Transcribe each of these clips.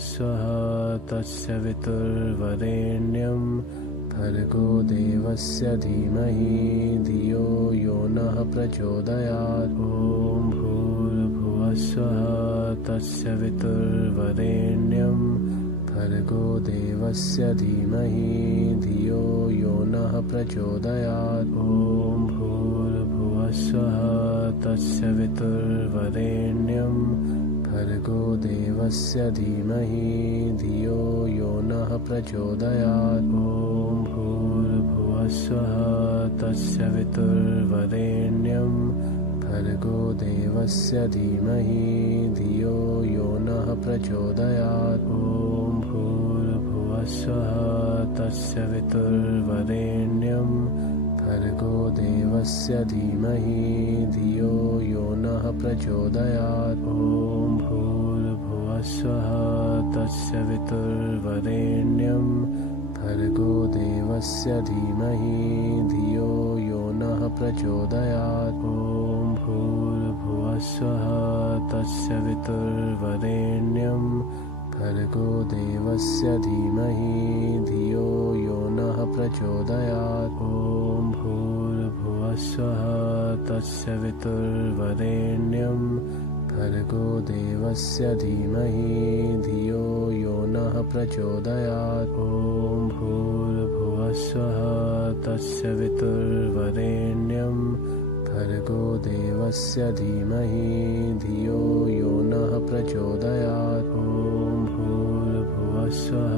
स्वः तस्य वितुर्वरेण्यं भर्गो देवस्य धीमहि धियो यो नः प्रचोदयात्। ॐ भूर्भुवः स्वः तस्य वितुर्वरेण्यं भर्गो देवस्य धीमहि धियो यो नः प्रचोदयात्। ॐ भूर्भुवः स्वः तस्य वितुर्वरेण्यं भर्गो देवस्य धीमहि धियो यो नः प्रचोदयात्। ॐ भूर्भुवः स्वः तस्य वितुर्वरेण्यं भर्गो देवस्य धीमहि धियो यो नः प्रचोदयात्। ॐ भूर्भुवः स्वः तस्य वितुर्वरेण्यं भर्गो देवस्य धीमहि धियो यो नः प्रचोदयात्। ॐ भूर्भुवः स्वः तस्य वितुर्वरेण्यं भर्गो देवस्य धीमहि धियो यो नः प्रचोदयात्। ॐ भूर्भुवः स्वः तस्य वितुर्वरेण्यं भर्गो देवस्य धीमहि धियो यो नः प्रचोदयात्। ॐ भूर्भुवः स्वः तस्य वितुर्वरेण्यं भर्गो देवस्य धीमहि धियो यो नः प्रचोदयात्। ॐ भूर्भुवः स्वः तस्य वितुर्वरेण्यं भर्गो देवस्य धीमहि धियो यो नः प्रचोदयात्। ॐ भूर्भुवः स्वः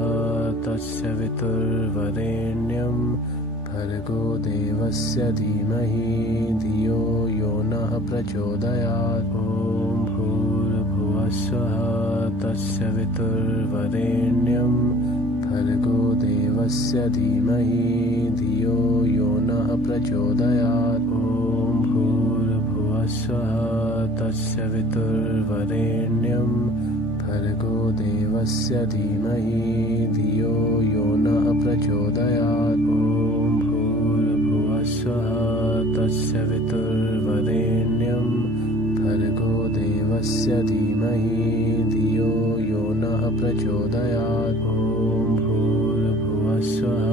तस्य वितुर्वरेण्यं भर्गो देवस्य धीमहि धियो यो नः प्रचोदयात्। ॐ भूर्भुवः स्वः तस्य वितुर्वरेण्यं भर्गो देवस्य धीमहि धियो यो नः प्रचोदयात्। ॐ भूर्भुवः स्वः तस्य वितुर्वरेण्यं भर्गो देवस्य धीमहि धियो यो नः प्रचोदयात्। ॐ भूर्भुवः स्वः तस्य वितुर्वरेण्यं भर्गो देवस्य धीमहि धियो यो नः प्रचोदयात्। ॐ भूर्भुवः स्वः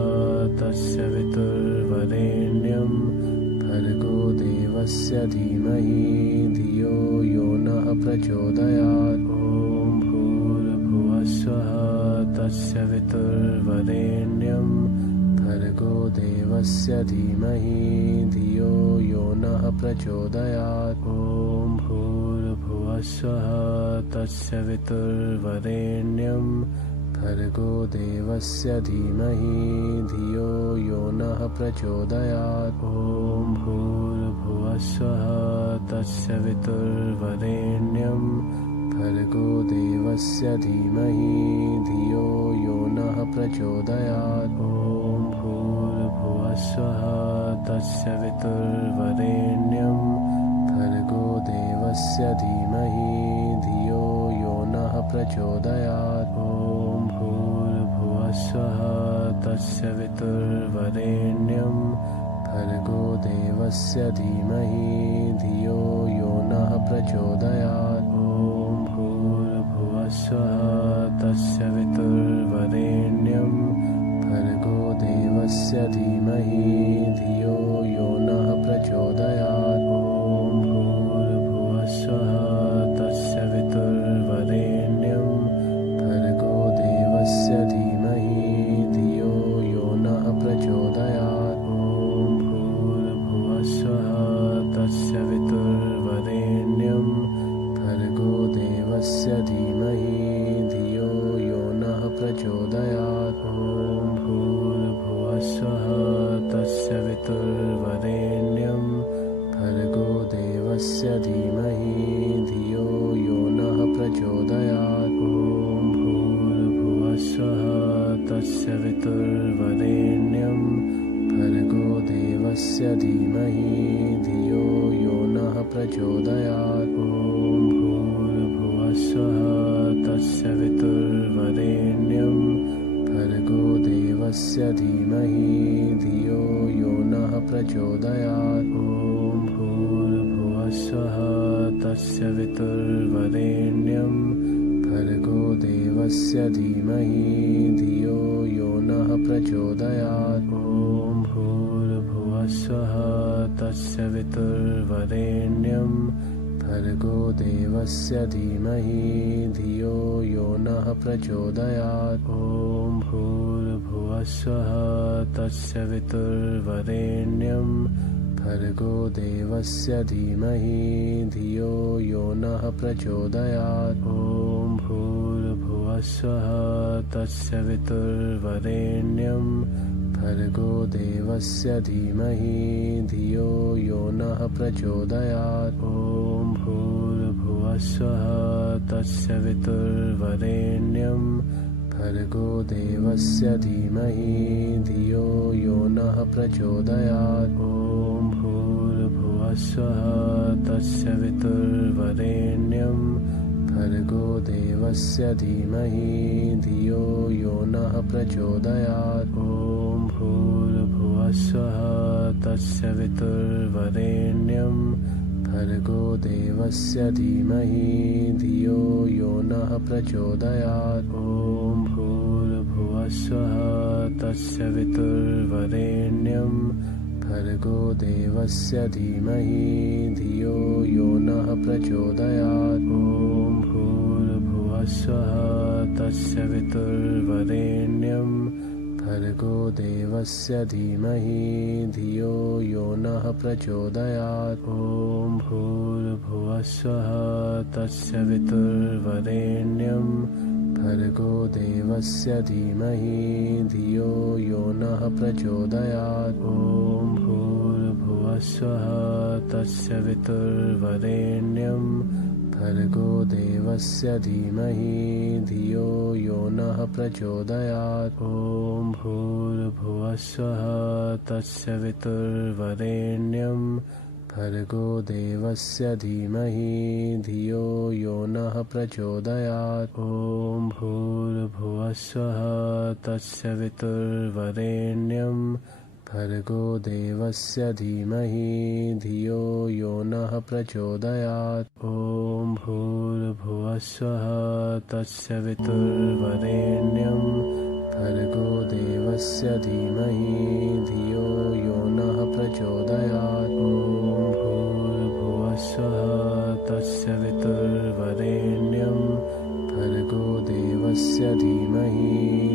तस्य वितुर्वरेण्यं भर्गो देवस्य धीमहि धियो यो नः प्रचोदयात्। ॐ भूर्भुवः स्वः तस्य वितुर्वरेण्यं भर्गो देवस्य धीमहि धियो यो नः प्रचोदयात्। ॐ भूर्भुवः स्वः तस्य वितुर्वरेण्यं भर्गो देवस्य धीमहि धियो यो नः प्रचोदयात्। ॐ भूर्भुवः स्वः तस्य वितुर्वरेण्यं भर्गो देवस्य धीमहि धियो यो नः प्रचोदयात्। ॐ भूर्भुवः स्वः तस्य वितुर्वरेण्यं भर्गो देवस्य धीमहि धियो यो नः प्रचोदयात्। ॐ भूर्भुवः स्वः तस्य वितुर्वरेण्यं भर्गो देवस्य धीमहि धियो यो नः प्रचोदयात्। ॐ भूर्भुवः स्वः तस्य वितुर्वरेण्यं भर्गो देवस्य धीमहि धियो यो नः प्रचोदयात्। ॐ भूर्भुवः स्वः तस्य वितुर्वरेण्यं भर्गो देवस्य धीमहि धियो यो नः प्रचोदयात्। ॐ भूर्भुवः स्वः तस्य वितुर्वरेण्यं भर्गो देवस्य धीमहि धियो यो नः प्रचोदयात्। ॐ भूर्भुवः स्वः तस्य वितुर्वरेण्यं भर्गो देवस्य धीमहि धियो यो नः प्रचोदयात्। ॐ भूर्भुवः स्वः तस्य वितुर्वरेण्यं भर्गो देवस्य धीमहि धियो यो नः प्रचोदयात्। ॐ भूर्भुवः स्वः तस्य वितुर्वरेण्यं भर्गो देवस्य धीमहि धियो यो नः प्रचोदयात्। ॐ भूर्भुवः स्वः तस्य वितुर्वरेण्यं भर्गो देवस्य भूर्भुवस्सुः धीमहि धियो यो नः प्रचोदयात्। ॐ भूर्भुवस्सुः तस्य वितुर्वरेण्यं भर्गो देवस्य धीमहि धियो यो नः प्रचोदयात्। ॐ भूर्भुवस्सुः तस्य वितुर्वरेण्यं भर्गो देवस्य धीमहि धियो यो नः प्रचोदयात्। ॐ भूर्भुवस्सुः तस्य वितुर्वरेण्यं भर्गो देवस्य धीमहि धियो यो नः प्रचोदयात्। ॐ भूर्भुवस्सुः तस्य वितुर्वरेण्यं भर्गो देवस्य धीमहि धियो यो नः प्रचोदयात्। ॐ भूर्भुवस्सुः तस्य वितुर्वरेण्यं भर्गो देवस्य धीमहि धियो यो नः प्रचोदयात्। ॐ भूर्भुवस्सुः तस्य वितुर्वरेण्यं भर्गो देवस्य धीमहि धियो यो नः प्रचोदयात्। ॐ भूर्भुवस्सुः तस्य वितुर्वरेण्यं भर्गो देवस्य धीमहि धियो यो नः प्रचोदयात्। ॐ भूर्भुवस्सुः तस्य वितुर्वरेण्यं भर्गो देवस्य धीमहि धियो यो नः प्रचोदयात्। ॐ भूर्भुवस्सुः तस्य वितुर्वरेण्यं भर्गो देवस्य धीमहि धियो यो नः प्रचोदयात्। ॐ भूर्भुवस्सुः तस्य वितुर्वरेण्यं भर्गो देवस्य धीमहि धियो यो नः प्रचोदयात्। ॐ भूर्भुवस्सुः तस्य वितुर्वरेण्यं भर्गो देवस्य धीमहि धियो यो नः प्रचोदयात्। ॐ भूर्भुवस्सुः तस्य वितुर्वरेण्यं भर्गो देवस्य धीमहि धियो यो नः प्रचोदयात्। ॐ भूर्भुवस्सुः तस्य वितुर्वरेण्यं भर्गो देवस्य धीमहि धियो यो नः प्रचोदयात्। ॐ भूर्भुवस्सुः तस्य वितुर्वरेण्यं भर्गो देवस्य धीमहि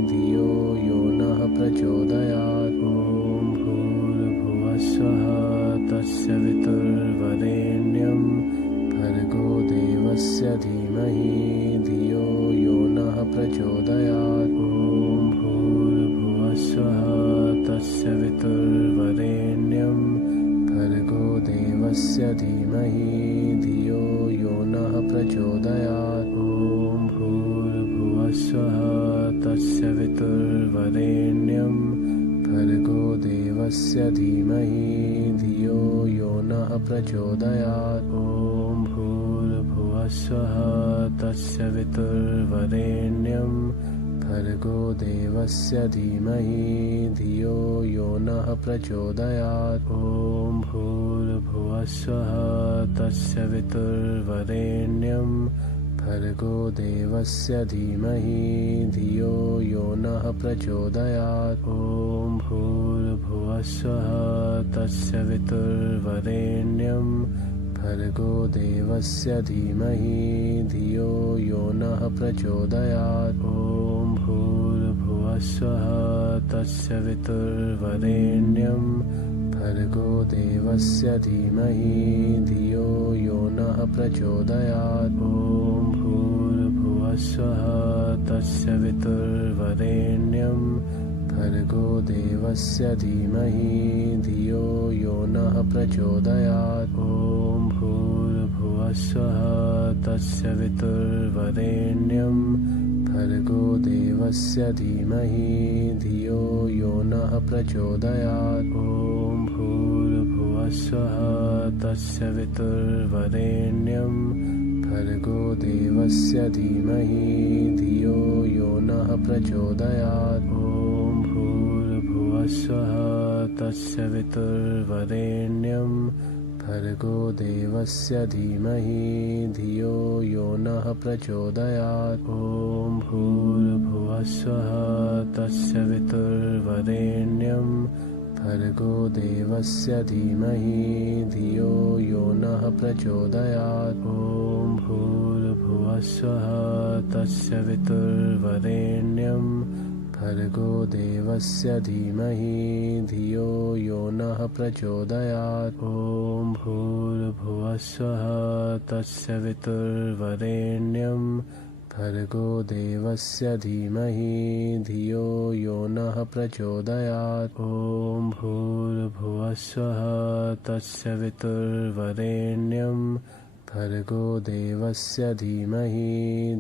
धियो यो नः प्रचोदयात्। ॐ भूर्भुवस्सुः तस्य वितुर्वरेण्यं भर्गो देवस्य धीमहि धियो यो नः प्रचोदयात्। ॐ भूर्भुवस्सुः तस्य वितुर्वरेण्यं भर्गो देवस्य धीमहि धियो यो नः प्रचोदयात्। ॐ भूर्भुवस्सुः तस्य वितुर्वरेण्यं भर्गो देवस्य धीमहि धियो यो नः प्रचोदयात्। ॐ भूर्भुवस्सुः तस्य वितुर्वरेण्यं भर्गो देवस्य धीमहि धियो यो नः प्रचोदयात्। ॐ भूर्भुवस्सुः तस्य वितुर्वरेण्यं भर्गो देवस्य धीमहि धियो यो नः प्रचोदयात्। ॐ भूर्भुवस्सुः तस्य वितुर्वरेण्यं भर्गो देवस्य धीमहि धियो यो नः प्रचोदयात्। ॐ भूर्भुवस्सुः तस्य वितुर्वरेण्यं भर्गो देवस्य धीमहि धियो यो नः प्रचोदयात्। ॐ भूर्भुवस्सुः तस्य वितुर्वरेण्यं भर्गो देवस्य धीमहि धियो यो नः प्रचोदयात्। ॐ भूर्भुवस्सुः तस्य वितुर्वरेण्यं भर्गो देवस्य धीमहि धियो यो नः प्रचोदयात्। ॐ भूर्भुवस्सुः तस्य वितुर्वरेण्यं भर्गो देवस्य धीमहि धियो यो नः प्रचोदयात्। ॐ भूर्भुवस्सुः तस्य वितुर्वरेण्यं भर्गो देवस्य धीमहि धियो यो नः प्रचोदयात्। ॐ भूर्भुवः स्वः तत्सवितुर्वरेण्यं भर्गो देवस्य धीमहि धियो यो नः प्रचोदयात्। ॐ भूर्भुवः स्वः तत्सवितुर्वरेण्यं भर्गो देवस्य धीमहि धियो यो नः प्रचोदयात्। ॐ भूर्भुवः स्वः तत्सवितुर्वरेण्यं भर्गो देवस्य धीमहि धियो यो नः प्रचोदयात्। ॐ भूर्भुवः स्वः तत्सवितुर्वरेण्यं भर्गो देवस्य धीमहि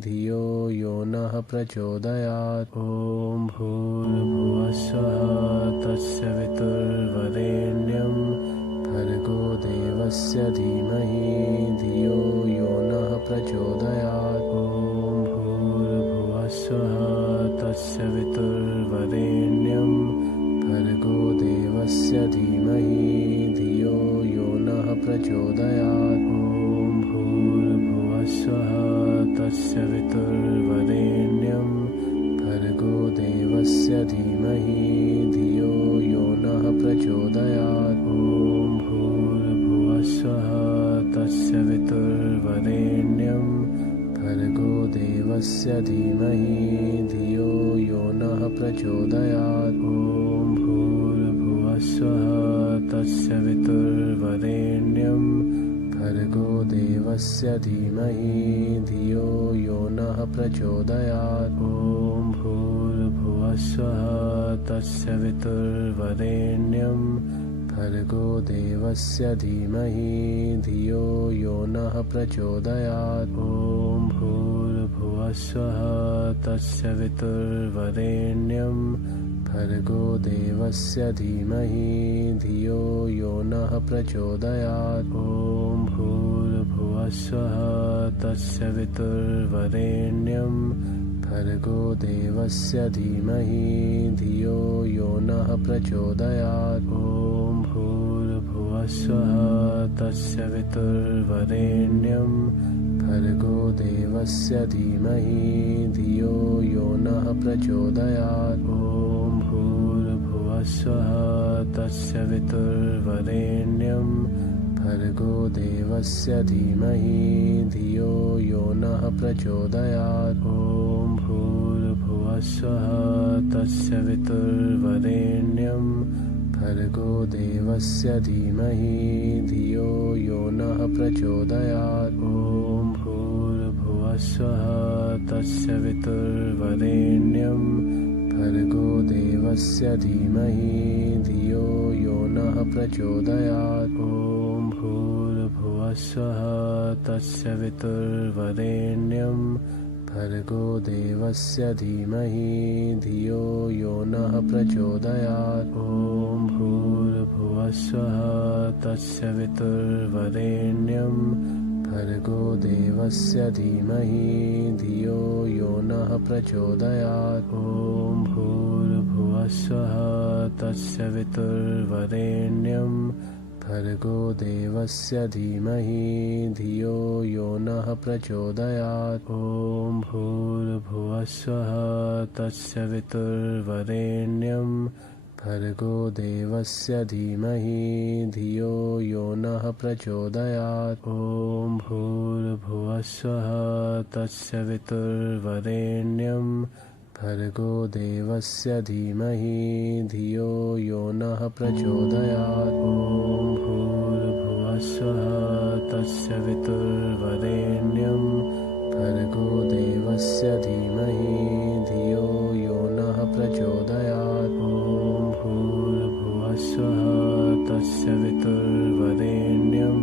धियो यो नः प्रचोदयात्। ॐ भूर्भुवः स्वः तत्सवितुर्वरेण्यं भर्गो देवस्य धीमहि धियो यो नः प्रचोदयात्। ॐ भूर्भुवः स्वः तत्सवितुर्वरेण्यं भर्गो देवस्य धीमहि धियो यो नः प्रचोदयात्। स्वः तत्सवितुर्वरेण्यं भर्गो देवस्य धीमहि धियो यो नः प्रचोदयात्। ॐ भूर्भुवः स्वः तत्सवितुर्वरेण्यं भर्गो देवस्य धीमहि धियो यो नः प्रचोदयात्। ॐ भूर्भुवः स्वः तत्सवितुर्वरेण्यं भर्गो देवस्य धीमहि धियो यो नः प्रचोदयात्। ॐ भूर्भुवः स्वः तत्सवितुर्वरेण्यं भर्गो देवस्य धीमहि धियो यो नः प्रचोदयात्। ॐ भूर्भुवः स्वः तत्सवितुर्वरेण्यं भर्गो देवस्य धीमहि धियो यो नः प्रचोदयात्। ॐ भूर्भुवः स्वः तत्सवितुर्वरेण्यं भर्गो देवस्य धीमहि धियो यो नः प्रचोदयात्। ॐ भूर्भुवः स्वः तत्सवितुर्वरेण्यं भर्गो देवस्य धीमहि धियो यो नः प्रचोदयात्। ॐ भूर्भुवः स्वः तत्सवितुर्वरेण्यं भर्गो देवस्य धीमहि धियो यो नः प्रचोदयात्। ॐ भूर्भुवः स्वः तत्सवितुर्वरेण्यं भर्गो देवस्य धीमहि धियो यो नः प्रचोदयात्। ॐ भूर्भुवः स्वः तत्सवितुर्वरेण्यं भर्गो देवस्य धीमहि धियो यो नः प्रचोदयात्। ॐ भूर्भुवः स्वः तत्सवितुर्वरेण्यं भर्गो देवस्य धीमहि धियो यो नः प्रचोदयात्। ॐ भूर्भुवः स्वः तत्सवितुर्वरेण्यं भर्गो देवस्य धीमहि धियो यो नः प्रचोदयात्। ॐ भूर्भुवः स्वः तत्सवितुर्वरेण्यं भर्गो देवस्य धीमहि धियो यो नः प्रचोदयात्। ॐ भूर्भुवः स्वः तत्सवितुर्वरेण्यं भर्गो देवस्य धीमहि धियो यो नः प्रचोदयात्। ॐ भूर्भुवः स्वः तत्सवितुर्वरेण्यं भर्गो देवस्य धीमहि धियो यो नः प्रचोदयात्। ॐ भूर्भुवः स्वः तत्सवितुर्वरेण्यं भर्गो देवस्य धीमहि धियो यो नः प्रचोदयात्। ॐ भूर्भुवः स्वः तत्सवितुर्वरेण्यं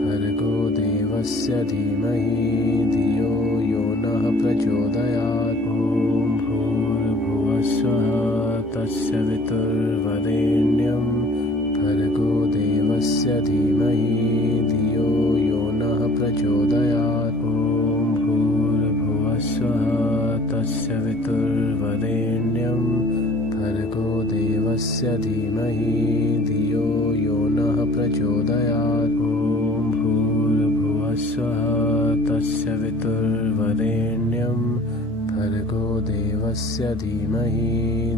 भर्गो देवस्य धीमहि धियो यो नः प्रचोदयात्। ॐ भूर्भुवः स्वः तत्सवितुर्वरेण्यं भर्गो देवस्य धीमहि धियो यो नः प्रचोदयात्। ॐ भूर्भुवः स्वः तत्सवितुर्वरेण्यं भर्गो देवस्य धीमहि धियो यो नः प्रचोदयात्। प्रचोदयात्। ॐ भूर्भुवस्सुः तस्य वितुर्वरेण्यं भर्गो देवस्य धीमहि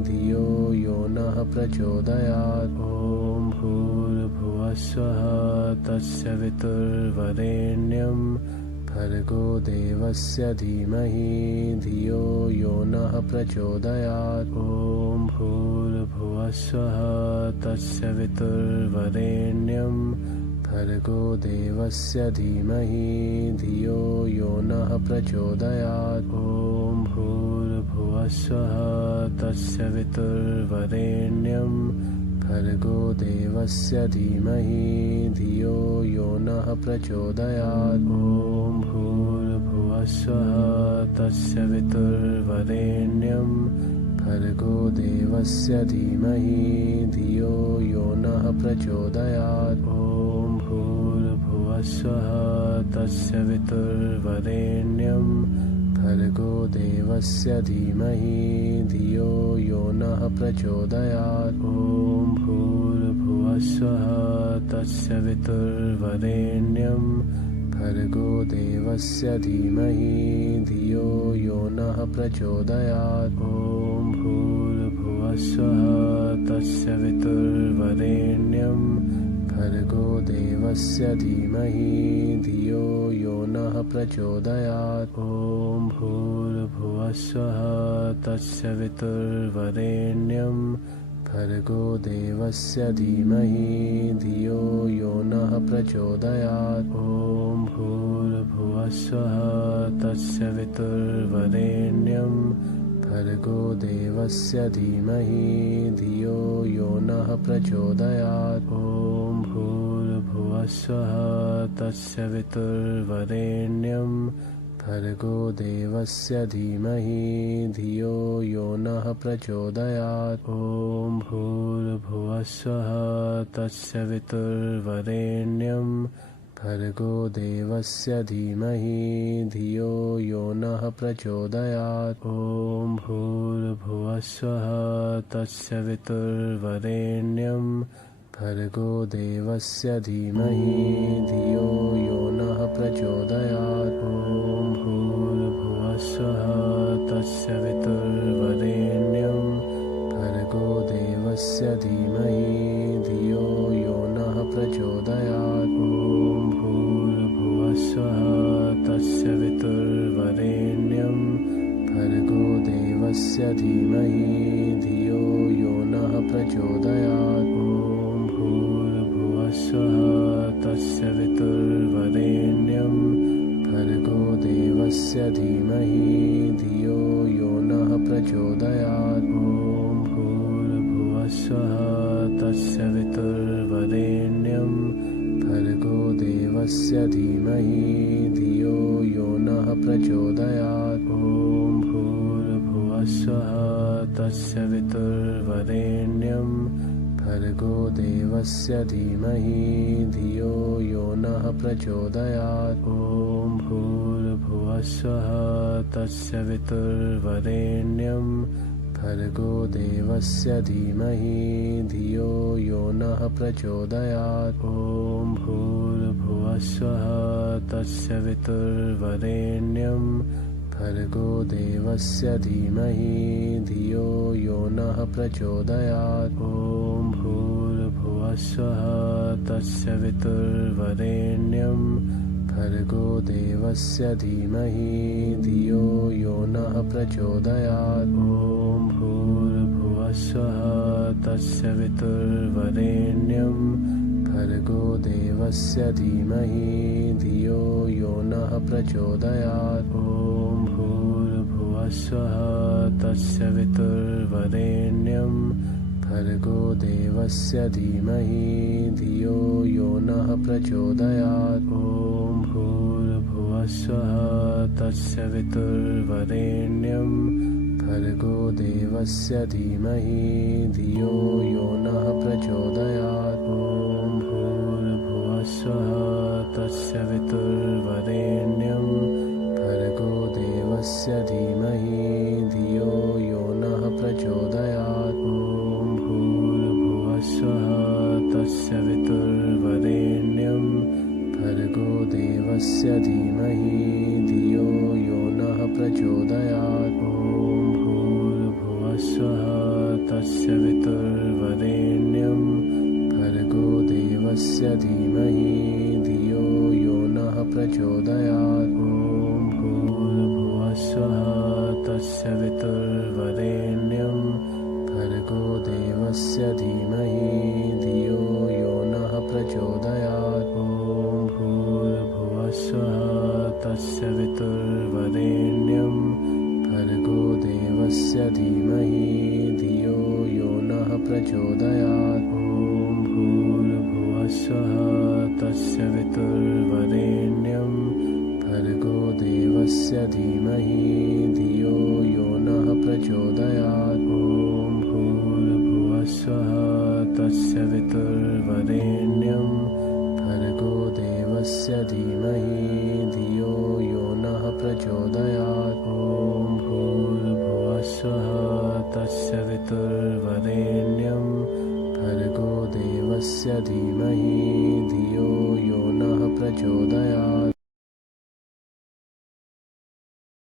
धियो यो नः प्रचोदयात्। ॐ भूर्भुवस्सुः तस्य वितुर्वरेण्यं भर्गो देवस्य धीमहि धियो यो नः प्रचोदयात्। ॐ भूर्भुवस्सुः तस्य वितुर्वरेण्यं भर्गो देवस्य धीमहि धियो यो नः प्रचोदयात्। ॐ भूर्भुवस्सुः तस्य वितुर्वरेण्यं भर्गो देवस्य धीमहि धियो यो नः प्रचोदयात्। ॐ भूर्भुवस्सुः तस्य वितुर्वरेण्यं भर्गो देवस्य धीमहि धियो यो नः प्रचोदयात्। ॐ भूर्भुवस्सुः तस्य वितुर्वरेण्यं भर्गो देवस्य धीमहि धियो यो नः प्रचोदयात्। ॐ भूर्भुवस्सुः तस्य वितुर्वरेण्यं भर्गो देवस्य धीमहि धियो यो नः प्रचोदयात्। ॐ भूर्भुवस्सुः तस्य वितुर्वरेण्यं भर्गो देवस्य धीमहि धियो यो नः प्रचोदयात्। ॐ भूर्भुवस्सुः तस्य वितुर्वरेण्यं भर्गो देवस्य धीमहि धियो यो नः प्रचोदयात्। ॐ भूर्भुवस्सुः तस्य वितुर्वरेण्यं भर्गो देवस्य धीमहि धियो यो नः प्रचोदयात्। ॐ भूर्भुवस्सुः तस्य वितुर्वरेण्यं भर्गो देवस्य धीमहि धियो यो नः प्रचोदयात्। ॐ भूर्भुवस्सुः तस्य वितुर्वरेण्यं भर्गो देवस्य धीमहि धियो यो नः प्रचोदयात्। ॐ भूर्भुवस्सुः तस्य वितुर्वरेण्यं भर्गो देवस्य धीमहि धियो यो नः प्रचोदयात्। ॐ भूर्भुवस्सुः तस्य वितुर्वरेण्यं भर्गो देवस्य धीमहि धियो यो नः प्रचोदयात्। ॐ भूर्भुवस्सुः तस्य वितुर्वरेण्यं भर्गो देवस्य धीमहि धियो यो नः प्रचोदयात्। ॐ भूर्भुवस्सुः तस्य वितुर्वरेण्यं भर्गो देवस्य धीमहि धियो यो नः प्रचोदयात्। ॐ भूर्भुवस्सुः तस्य वितुर्वरेण्यं भर्गो देवस्य धीमहि धियो यो नः प्रचोदयात्। ॐ भूर्भुवस्सुः तस्य वितुर्वरेण्यं भर्गो देवस्य धीमहि धियो यो नः प्रचोदयात्। ॐ भूर्भुवस्सुः तस्य वितुर्वरेण्यं भर्गो देवस्य धीमहि धियो यो नः प्रचोदयात्। ॐ भूर्भुवस्सुः तस्य वितुर्वरेण्यं भर्गो देवस्य धीमहि धियो यो नः प्रचोदयात्। ॐ भूर्भुवस्सुः तस्य वितुर्वरेण्यं भर्गो देवस्य धीमहि धियो यो नः प्रचोदयात्। ॐ भूर्भुवस्सुः तस्य वितुर्वरेण्यं भर्गो देवस्य धीमहि धियो यो नः प्रचोदयात्। ॐ भूर्भुवस्सुः तस्य वितुर्वरेण्यं भर्गो देवस्य धीमहि धियो यो नः प्रचोदयात्। ॐ भूर्भुवस्सुः तस्य वितुर्वरेण्यं भर्गो देवस्य धीमहि धियो यो नः प्रचोदयात्। ॐ भूर्भुवस्सुः तस्य वितुर्वरेण्यं भर्गो देवस्य धीमहि धियो यो नः प्रचोदयात्। ॐ भूर्भुवस्सुः तस्य वितुर्वरेण्यं प्रचोदयात्। ॐ भूर्भुवस्सुः तस्य वितुर्वरेण्यं भर्गो देवस्य धीमहि धियो यो नः प्रचोदयात्। ॐ भूर्भुवस्सुः तस्य वितुर्वरेण्यं भर्गो देवस्य धीमहि धियो यो नः प्रचोदयात्। ॐ भूर्भुवस्सुः तस्य वितुर्वरेण्यं भर्गो देवस्य धीमहि धियो यो नः प्रचोदयात्। ॐ भूर्भुवस्सुः तस्य वितुर्वरेण्यं भर्गो देवस्य धीमहि धियो यो नः प्रचोदयात्। ॐ भूर्भुवस्सुः तस्य वितुर्वरेण्यं भर्गो देवस्य धीमहि धियो यो नः प्रचोदयात्। ॐ भूर्भुवस्सुः तस्य वितुर्वरेण्यं भर्गो देवस्य धीमहि धियो यो नः प्रचोदयात्।